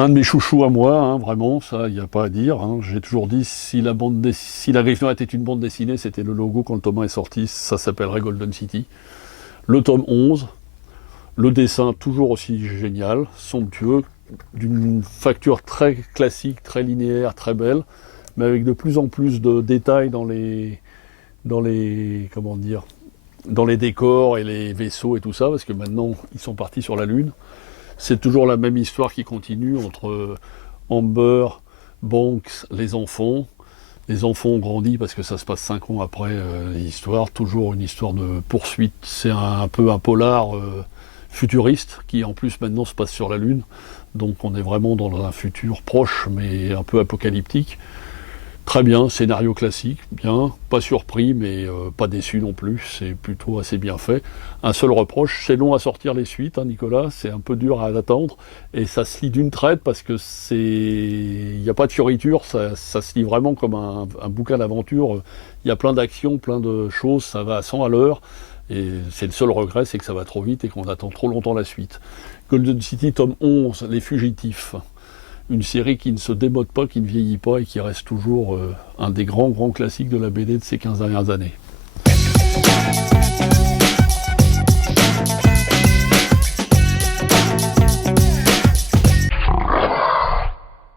Un de mes chouchous à moi, hein, vraiment, ça, il n'y a pas à dire. Hein. J'ai toujours dit, si la Griffe Noire était une bande dessinée, c'était le logo quand le tome 1 est sorti, ça s'appellerait Golden City. Le tome 11, le dessin toujours aussi génial, somptueux, d'une facture très classique, très linéaire, très belle, mais avec de plus en plus de détails comment dire, dans les décors et les vaisseaux et tout ça, parce que maintenant ils sont partis sur la Lune. C'est toujours la même histoire qui continue entre Amber, Banks, les enfants. Les enfants ont grandi parce que ça se passe 5 ans après l'histoire. Toujours une histoire de poursuite. C'est un peu un polar futuriste qui en plus maintenant se passe sur la Lune. Donc on est vraiment dans un futur proche mais un peu apocalyptique. Très bien, scénario classique, bien, pas surpris mais pas déçu non plus, c'est plutôt assez bien fait. Un seul reproche, c'est long à sortir les suites, hein, Nicolas, c'est un peu dur à attendre et ça se lit d'une traite parce que il n'y a pas de fioriture, ça se lit vraiment comme un bouquin d'aventure. Il y a plein d'actions, plein de choses, ça va à 100 à l'heure et c'est le seul regret, c'est que ça va trop vite et qu'on attend trop longtemps la suite. Golden City, tome 11, Les Fugitifs. Une série qui ne se démode pas, qui ne vieillit pas et qui reste toujours un des grands classiques de la BD de ces 15 dernières années.